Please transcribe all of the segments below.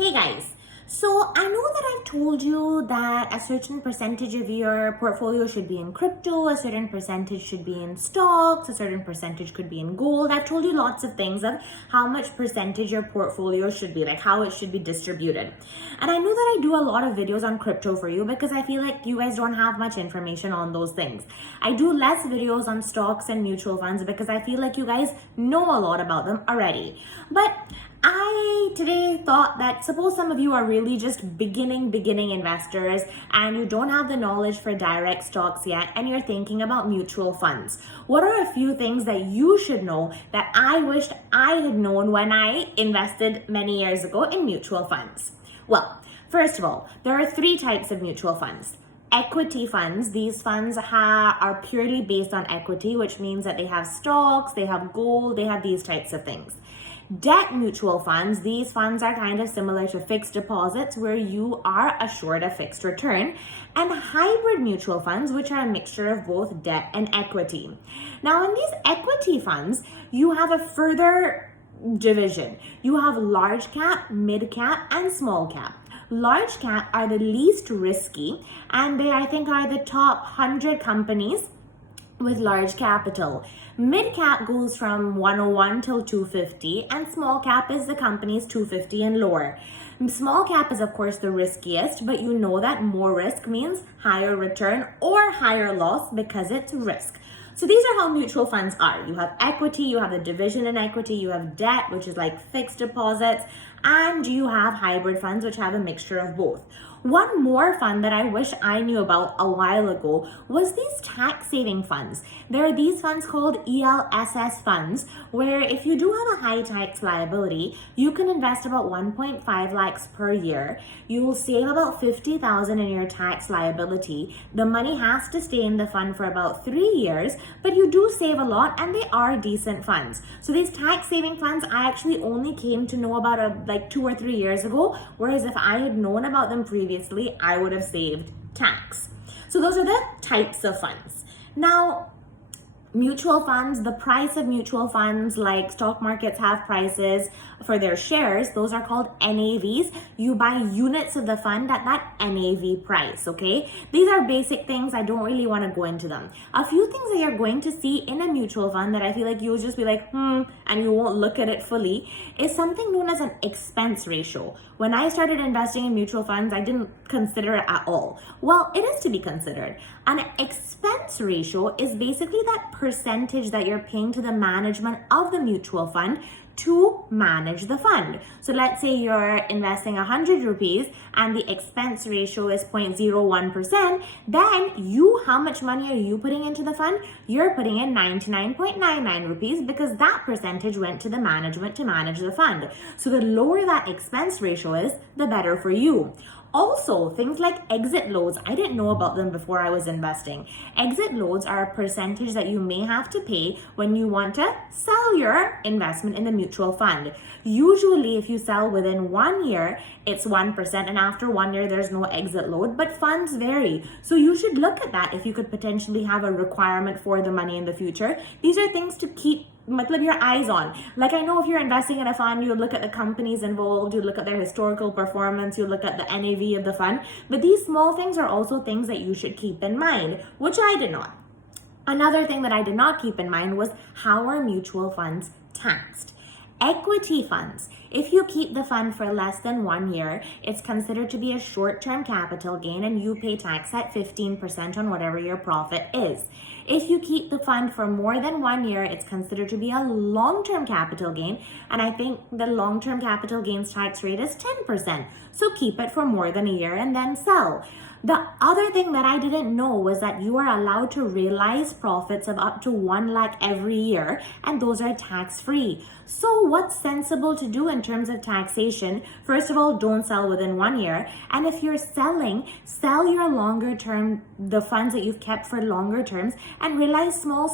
Hey guys, so I know that I've told you that a certain percentage of your portfolio should be in crypto, a certain percentage should be in stocks, a certain percentage could be in gold. I've told you lots of things of how much percentage your portfolio should be, like how it should be distributed. And I know that I do a lot of videos on crypto for you because I feel like you guys don't have much information on those things. I do less videos on stocks and mutual funds because I feel like you guys know a lot about them already. But I today thought that suppose some of you are really just beginning investors and you don't have the knowledge for direct stocks yet and you're thinking about mutual funds. What are a few things that you should know that I wished I had known when I invested many years ago in mutual funds? Well, first of all, there are three types of mutual funds. Equity funds, these funds are purely based on equity, which means that they have stocks, they have gold, they have these types of things. Debt mutual funds, these funds are kind of similar to fixed deposits where you are assured a fixed return, and hybrid mutual funds, which are a mixture of both debt and equity. Now, in these equity funds, you have a further division. You have large cap, mid cap, and small cap. Large cap are the least risky, and they, I think, are the top 100 companies with large capital. Mid cap goes from 101 till 250, and small cap is the companies 250 and lower. Small cap is of course the riskiest, but you know that more risk means higher return or higher loss because it's risk. So these are how mutual funds are. You have equity, you have the division in equity, you have debt, which is like fixed deposits, and you have hybrid funds, which have a mixture of both. One more fund that I wish I knew about a while ago was these tax saving funds. There are these funds called ELSS funds, where if you do have a high tax liability, you can invest about 1.5 lakhs per year. You will save about 50,000 in your tax liability. The money has to stay in the fund for about 3 years, but you do save a lot and they are decent funds. So these tax saving funds, I actually only came to know about like 2 or 3 years ago, whereas if I had known about them previously, I would have saved tax. So those are the types of funds. Now, mutual funds, the price of mutual funds, like stock markets have prices for their shares, those are called NAVs. You buy units of the fund at that NAV price, okay? These are basic things. I don't really want to go into them. A few things that you're going to see in a mutual fund that I feel like you'll just be like, and you won't look at it fully, is something known as an expense ratio. When I started investing in mutual funds, I didn't consider it at all. Well, it is to be considered. An expense ratio is basically that percentage that you're paying to the management of the mutual fund to manage the fund. So let's say you're investing 100 rupees and the expense ratio is 0.01%, then how much money are you putting into the fund? You're putting in 99.99 rupees because that percentage went to the management to manage the fund. So the lower that expense ratio is, the better for you. Also, things like exit loads, I didn't know about them before I was investing. Exit loads are a percentage that you may have to pay when you want to sell your investment in the mutual fund. Usually, if you sell within 1 year, it's 1%, and after 1 year, there's no exit load, but funds vary. So you should look at that if you could potentially have a requirement for the money in the future. These are things to keep your eyes on. Like, I know if you're investing in a fund, you look at the companies involved, you look at their historical performance, you look at the NAV of the fund, but these small things are also things that you should keep in mind, which I did not. Another thing that I did not keep in mind was how are mutual funds taxed? Equity funds, if you keep the fund for less than 1 year, it's considered to be a short-term capital gain and you pay tax at 15% on whatever your profit is. If you keep the fund for more than 1 year, it's considered to be a long-term capital gain, and I think the long-term capital gains tax rate is 10%. So keep it for more than a year and then sell. The other thing that I didn't know was that you are allowed to realize profits of up to 1 lakh every year, and those are tax-free. So what's sensible to do in terms of taxation? First of all, don't sell within 1 year. And if you're selling, sell your longer term, the funds that you've kept for longer terms, and realize small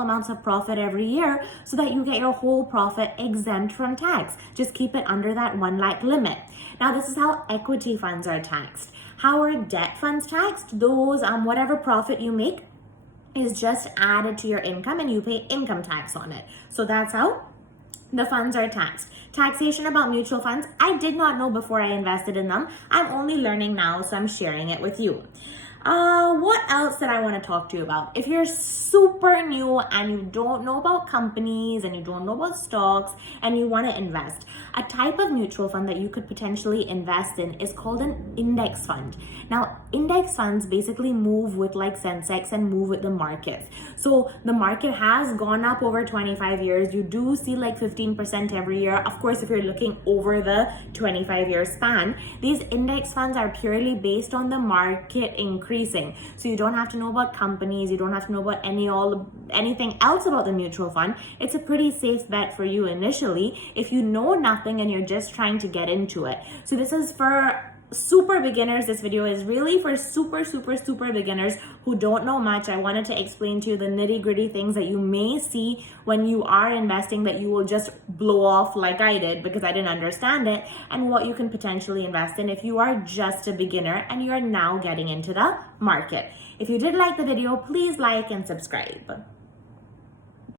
amounts of profit every year so that you get your whole profit exempt from tax. Just keep it under that 1 lakh limit. Now, this is how equity funds are taxed. How are debt funds taxed? Those, whatever profit you make is just added to your income and you pay income tax on it. So that's how the funds are taxed. Taxation about mutual funds, I did not know before I invested in them. I'm only learning now, so I'm sharing it with you. What else that I want to talk to you about? If you're super new and you don't know about companies and you don't know about stocks and you want to invest, a type of mutual fund that you could potentially invest in is called an index fund. Now, index funds basically move with like Sensex and move with the markets. So the market has gone up over 25 years. You do see like 15% every year. Of course, if you're looking over the 25-year span, these index funds are purely based on the market increasing. So you don't have to know about companies, you don't have to know about anything else about the mutual fund. It's a pretty safe bet for you initially if you know nothing and you're just trying to get into it. So this is for super beginners. This video is really for super beginners who don't know much. I wanted to explain to you the nitty-gritty things that you may see when you are investing that you will just blow off like I did because I didn't understand it, and what you can potentially invest in if you are just a beginner and you are now getting into the market. If you did like the video, please like and subscribe.